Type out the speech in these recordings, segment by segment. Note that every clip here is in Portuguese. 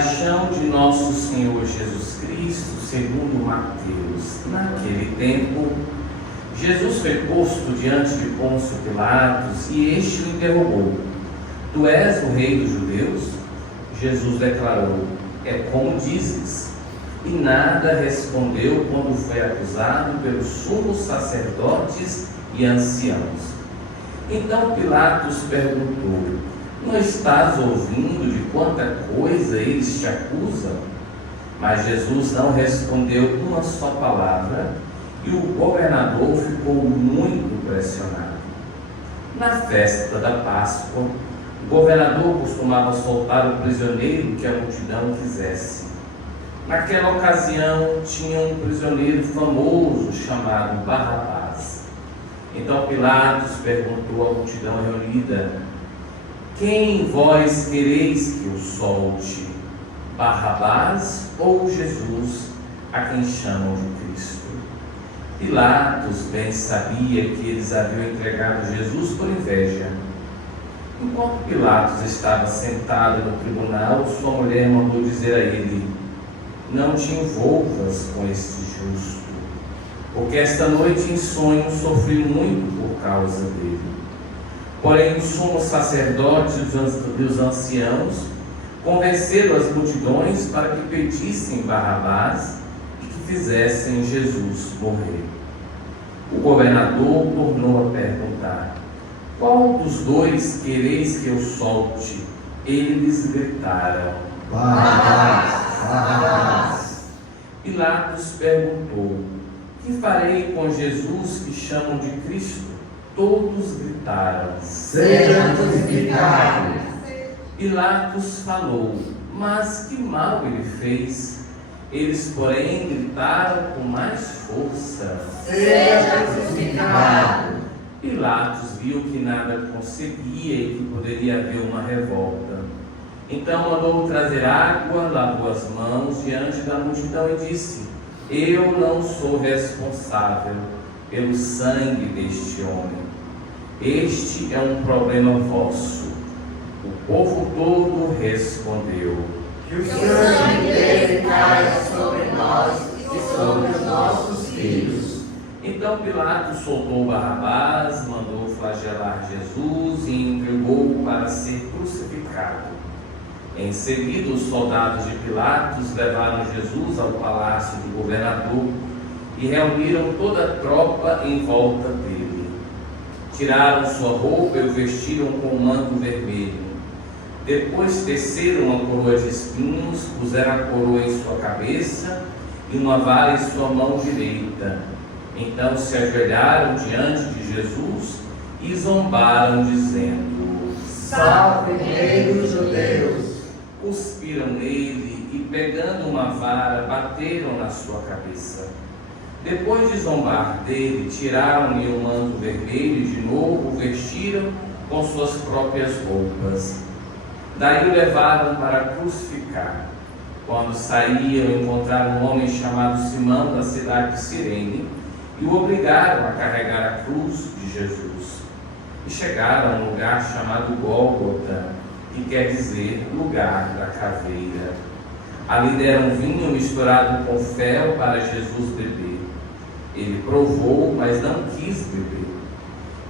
paixão de nosso Senhor Jesus Cristo, segundo Mateus. Naquele tempo, Jesus foi posto diante de Pôncio Pilatos e este o interrogou: Tu és o rei dos judeus? Jesus declarou: É como dizes. E nada respondeu quando foi acusado pelos sumos sacerdotes e anciãos. Então Pilatos perguntou: Não estás ouvindo de quanta coisa eles te acusam? Mas Jesus não respondeu uma só palavra, e o governador ficou muito impressionado. Na festa da Páscoa, o governador costumava soltar o prisioneiro que a multidão quisesse. Naquela ocasião, tinha um prisioneiro famoso chamado Barrabás. Então Pilatos perguntou à multidão reunida: Quem vós quereis que eu solte, Barrabás ou Jesus, a quem chamam de Cristo? Pilatos bem sabia que eles haviam entregado Jesus por inveja. Enquanto Pilatos estava sentado no tribunal, sua mulher mandou dizer a ele: Não te envolvas com este justo, porque esta noite em sonho sofri muito por causa dele. Porém, os sumos sacerdotes e os anciãos convenceram as multidões para que pedissem Barrabás e que fizessem Jesus morrer. O governador tornou a perguntar: Qual dos dois quereis que eu solte? Eles gritaram: Barrabás! Barrabás! Pilatos perguntou: Que farei com Jesus que chamam de Cristo? Todos gritaram: Seja crucificado! Pilatos falou: Mas que mal ele fez? Eles, porém, gritaram com mais força: Seja crucificado! Pilatos viu que nada conseguia e que poderia haver uma revolta. Então mandou trazer água, lavou as mãos diante da multidão e disse: Eu não sou responsável pelo sangue deste homem. Este é um problema vosso. O povo todo respondeu: Que o sangue dele caia sobre nós e sobre os nossos filhos. Então Pilatos soltou Barrabás, mandou flagelar Jesus e entregou-o para ser crucificado. Em seguida, os soldados de Pilatos levaram Jesus ao palácio do governador e reuniram toda a tropa em volta dele. Tiraram sua roupa e o vestiram com um manto vermelho. Depois teceram uma coroa de espinhos, puseram a coroa em sua cabeça e uma vara em sua mão direita. Então se ajoelharam diante de Jesus e zombaram, dizendo: Salve, Rei dos Judeus! Cuspiram nele e, pegando uma vara, bateram na sua cabeça. Depois de zombar dele, tiraram-lhe o manto vermelho e de novo o vestiram com suas próprias roupas. Daí o levaram para crucificar. Quando saíam, encontraram um homem chamado Simão, da cidade de Cirene, e o obrigaram a carregar a cruz de Jesus. E chegaram a um lugar chamado Gólgota, que quer dizer lugar da caveira. Ali deram vinho misturado com fel para Jesus beber. Ele provou, mas não quis beber.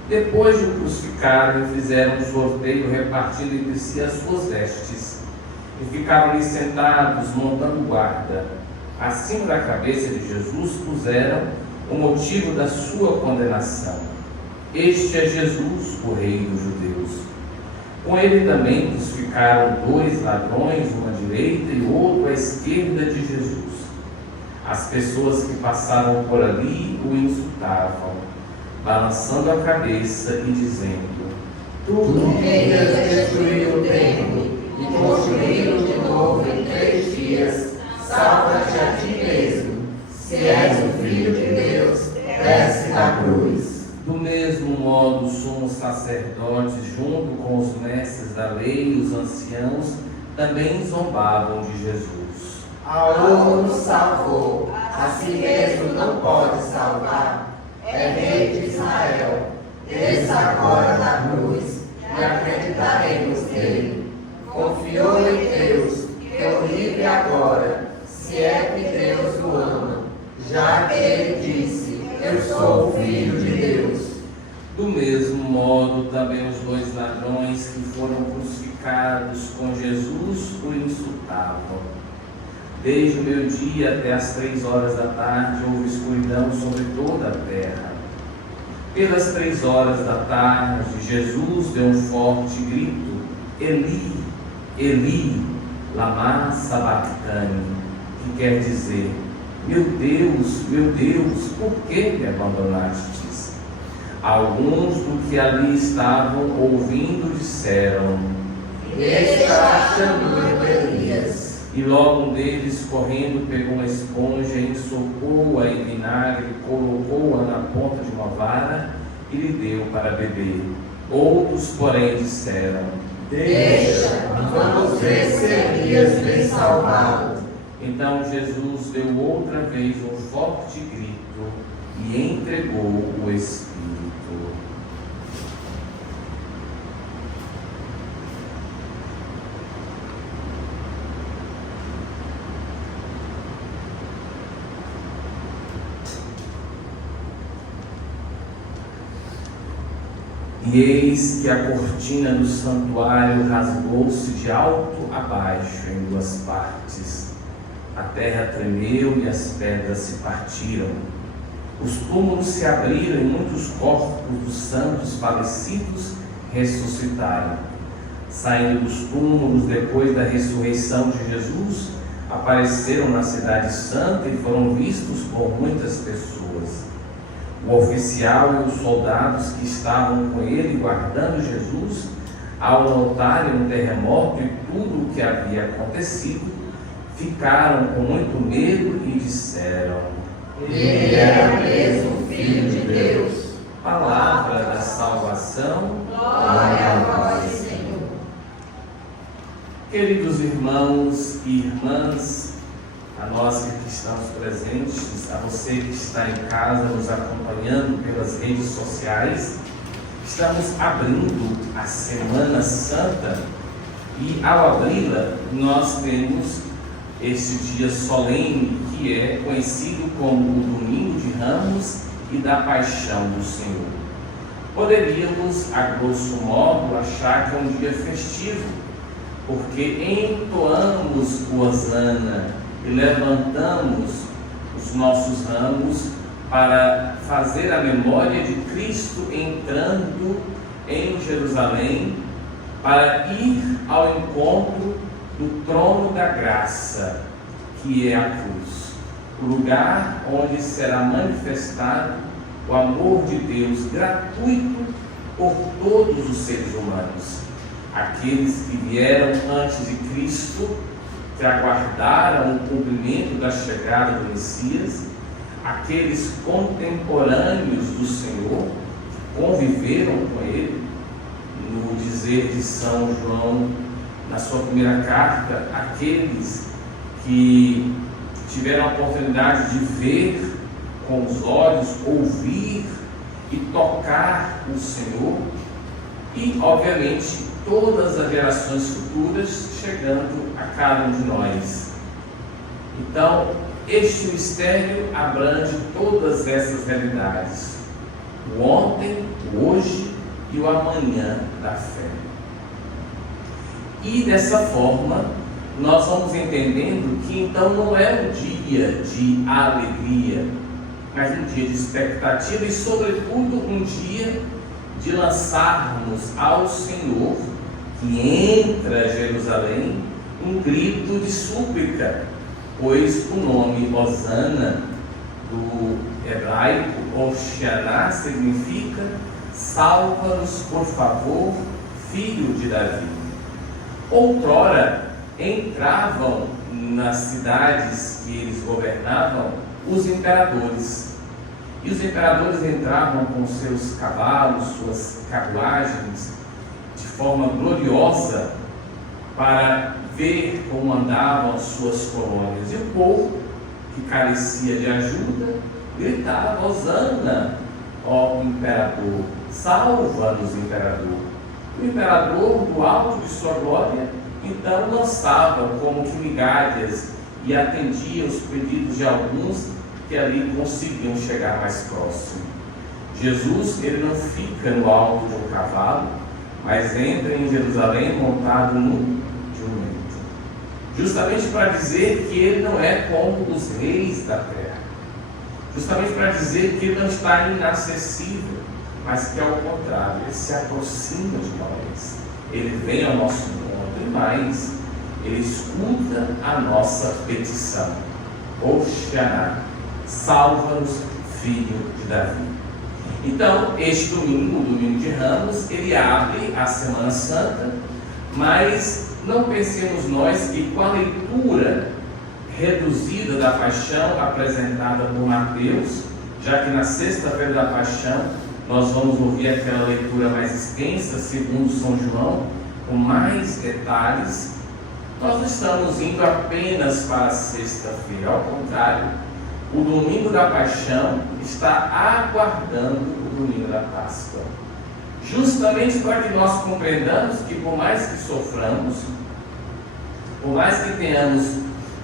Depois de o crucificarem, fizeram um sorteio repartindo entre si as suas vestes. E ficaram ali sentados, montando guarda. Acima da cabeça de Jesus puseram o motivo da sua condenação: Este é Jesus, o Rei dos Judeus. Com ele também crucificaram 2 ladrões, um à direita e o outro à esquerda de Jesus. As pessoas que passavam por ali o insultavam, balançando a cabeça e dizendo: Tu querias destruir o templo e construí-lo de novo em 3 dias. Salva-te a ti mesmo. Se és o Filho de Deus, desce da cruz. Do mesmo modo, os sumos sacerdotes, junto com os mestres da lei e os anciãos, também zombavam de Jesus. A outro nos salvou, a si mesmo não pode salvar. É Rei de Israel. Desça agora da cruz e acreditaremos nele. Confiou em Deus, que o livro Do mesmo modo, também os 2 ladrões que foram crucificados com Jesus o insultavam. Desde o meio-dia até as 3 horas da tarde houve escuridão sobre toda a terra. Pelas 3 horas da tarde, Jesus deu um forte grito: Eli, Eli, lama sabachthani, que quer dizer: meu Deus, por que me abandonastes? Alguns do que ali estavam ouvindo disseram: Este está chamando Elias. E logo um deles, correndo, pegou uma esponja, ensopou-a em vinagre, colocou-a na ponta de uma vara e lhe deu para beber. Outros, porém, disseram: Deixa, vamos ver se Elias vem salvá-lo. Então Jesus deu outra vez um forte grito e entregou o Espírito. E eis que a cortina do santuário rasgou-se de alto a baixo em 2 partes. A terra tremeu e as pedras se partiram. Os túmulos se abriram e muitos corpos dos santos falecidos ressuscitaram. Saindo dos túmulos depois da ressurreição de Jesus, apareceram na cidade santa e foram vistos por muitas pessoas. O oficial e os soldados que estavam com ele guardando Jesus, ao notarem o terremoto e tudo o que havia acontecido, ficaram com muito medo e disseram: Ele era mesmo Filho de Deus. Palavra da salvação. Glória a vós, Senhor. Queridos irmãos e irmãs, a nós que aqui estamos presentes, a você que está em casa nos acompanhando pelas redes sociais, estamos abrindo a Semana Santa e ao abri-la nós temos este dia solene que é conhecido como o Domingo de Ramos e da Paixão do Senhor. Poderíamos, a grosso modo, achar que é um dia festivo, porque entoamos o hosana e levantamos os nossos ramos para fazer a memória de Cristo entrando em Jerusalém, para ir ao encontro do trono da graça, que é a cruz, o lugar onde será manifestado o amor de Deus gratuito por todos os seres humanos, aqueles que vieram antes de Cristo, que aguardaram o cumprimento da chegada do Messias, aqueles contemporâneos do Senhor, que conviveram com Ele. No dizer de São João, na sua primeira carta, aqueles que tiveram a oportunidade de ver com os olhos, ouvir e tocar o Senhor, e, obviamente, todas as gerações futuras chegando a cada um de nós. Então, este mistério abrange todas essas realidades: o ontem, o hoje e o amanhã da fé. E dessa forma, nós vamos entendendo que então não é um dia de alegria, mas um dia de expectativa e, sobretudo, um dia de lançarmos ao Senhor, que entra a Jerusalém, um grito de súplica, pois o nome Hosana, do hebraico Hoshaná, significa: salva-nos, por favor, filho de Davi. Outrora entravam nas cidades que eles governavam os imperadores, e os imperadores entravam com seus cavalos, suas carruagens, de forma gloriosa, para ver como andavam as suas colônias. E o povo, que carecia de ajuda, gritava: Hosana, ó imperador, salva-nos, imperador. O imperador, do alto de sua glória, então lançava como que migalhas e atendia os pedidos de alguns que ali conseguiam chegar mais próximo. Jesus, ele não fica no alto de um cavalo, mas entra em Jerusalém montado num jumento, justamente para dizer que ele não é como os reis da terra, justamente para dizer que ele não está inacessível, mas que ao contrário, ele se aproxima de nós, ele vem ao nosso encontro, e mais, ele escuta a nossa petição. Oxaná, salva-nos, filho de Davi. Então, este domingo, o domingo de Ramos, ele abre a Semana Santa, mas não pensemos nós que com a leitura reduzida da paixão apresentada por Mateus, já que na sexta-feira da paixão nós vamos ouvir aquela leitura mais extensa, segundo São João, com mais detalhes, nós não estamos indo apenas para a sexta-feira, ao contrário, o domingo da paixão está aguardando o domingo da Páscoa, justamente para que nós compreendamos que por mais que soframos, por mais que tenhamos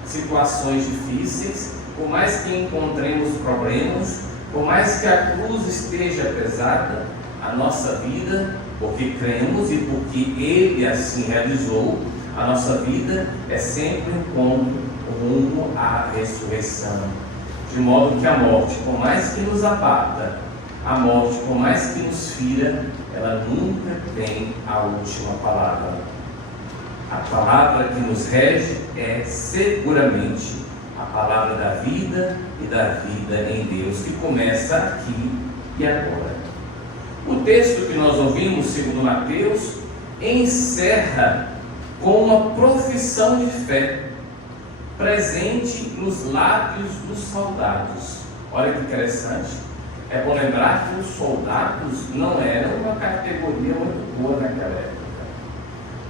situações difíceis, por mais que encontremos problemas, por mais que a cruz esteja pesada, a nossa vida, porque cremos e porque Ele assim realizou, a nossa vida é sempre um encontro rumo à ressurreição. De modo que a morte, por mais que nos abata, a morte, por mais que nos fira, ela nunca tem a última palavra. A palavra que nos rege é seguramente a palavra da vida e da vida em Deus, que começa aqui e agora. O texto que nós ouvimos, segundo Mateus, encerra com uma profissão de fé presente nos lábios dos soldados. Olha que interessante. É bom lembrar que os soldados não eram uma categoria muito boa naquela época.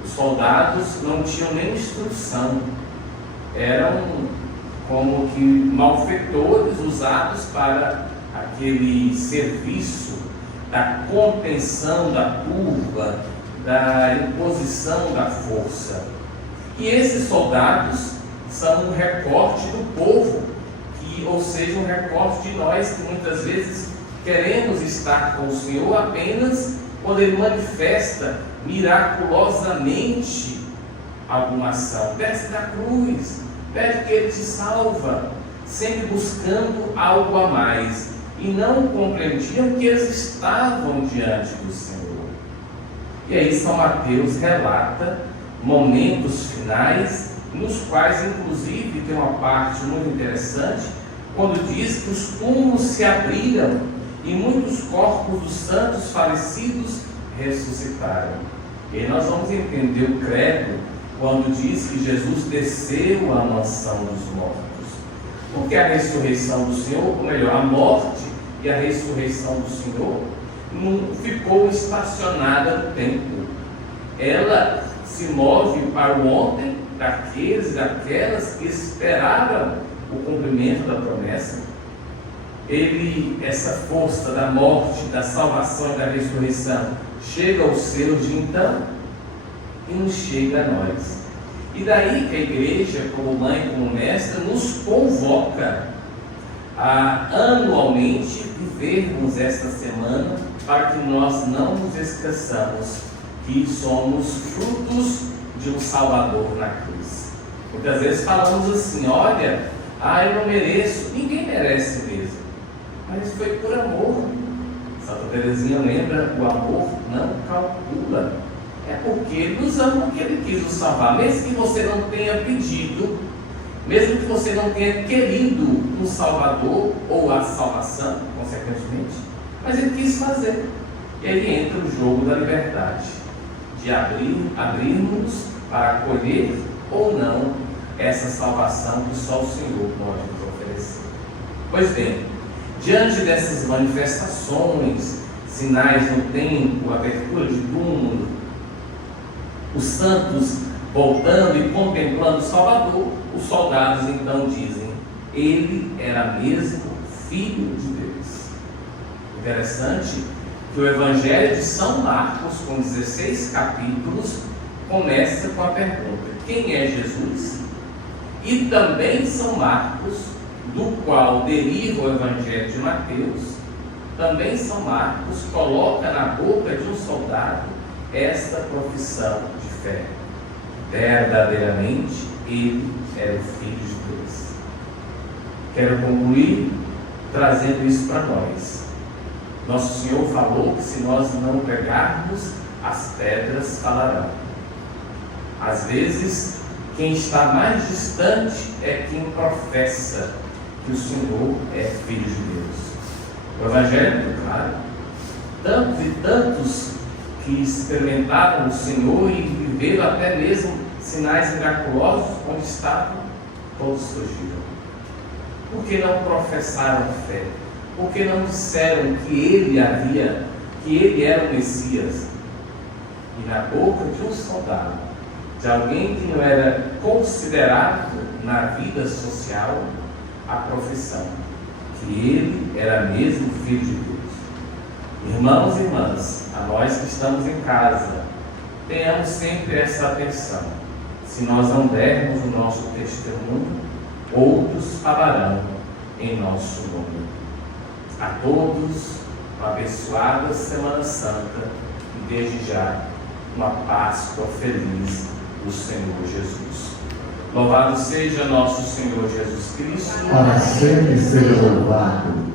Os soldados não tinham nem instrução. Eram como que malfeitores usados para aquele serviço da contenção da turba, da imposição da força. E esses soldados são um recorte do povo, ou seja, um recorte de nós que muitas vezes queremos estar com o Senhor apenas quando Ele manifesta miraculosamente alguma ação. Desce da cruz, pede que Ele te salva, sempre buscando algo a mais, e não compreendiam que eles estavam diante do Senhor. E aí São Mateus relata momentos finais, nos quais inclusive tem uma parte muito interessante, quando diz que os túmulos se abriram e muitos corpos dos santos falecidos ressuscitaram. E aí nós vamos entender o credo quando diz que Jesus desceu à mansão dos mortos. Porque a ressurreição do Senhor, ou melhor, a morte e a ressurreição do Senhor não ficou estacionada no tempo. Ela se move para o ontem daqueles e daquelas que esperaram o cumprimento da promessa. Essa força da morte, da salvação e da ressurreição chega aos seus de então e nos chega a nós. E daí que a igreja, como mãe, como mestra, nos convoca a anualmente vivermos esta semana para que nós não nos esqueçamos que somos frutos de um Salvador na cruz. Muitas vezes falamos assim, olha, eu não mereço, ninguém merece mesmo, mas foi por amor. Santa Teresinha lembra, o amor não calcula, é porque Ele nos ama, porque Ele quis nos salvar, mesmo que você não tenha pedido, mesmo que você não tenha querido um Salvador ou a salvação, consequentemente, mas Ele quis fazer. E Ele entra no jogo da liberdade, de abrirmos para acolher ou não essa salvação que só o Senhor pode nos oferecer. Pois bem, diante dessas manifestações, sinais no tempo, abertura de túmulo, os santos voltando e contemplando o Salvador, os soldados então dizem, Ele era mesmo Filho de Deus. Interessante que o Evangelho de São Marcos, com 16 capítulos, começa com a pergunta, quem é Jesus? E também São Marcos, do qual deriva o Evangelho de Mateus, também São Marcos coloca na boca de um soldado esta profissão de fé: verdadeiramente ele era o Filho de Deus. Quero concluir trazendo isso para nós. Nosso Senhor falou que se nós não pregarmos, as pedras falarão. Às vezes, quem está mais distante é quem professa que o Senhor é Filho de Deus. O Evangelho, claro, tantos e tantos que experimentaram o Senhor e viveram até mesmo sinais miraculosos onde estavam, todos fugiram. Por que não professaram fé? Por que não disseram que ele era o Messias? E na boca de um soldado, de alguém que não era considerado na vida social, a profissão que ele era mesmo Filho de Deus. Irmãos e irmãs, a nós que estamos em casa, tenhamos sempre essa atenção. Se nós não dermos o nosso testemunho, outros falarão em nosso nome. A todos, uma abençoada Semana Santa e desde já uma Páscoa feliz do Senhor Jesus. Louvado seja nosso Senhor Jesus Cristo. Para sempre seja louvado.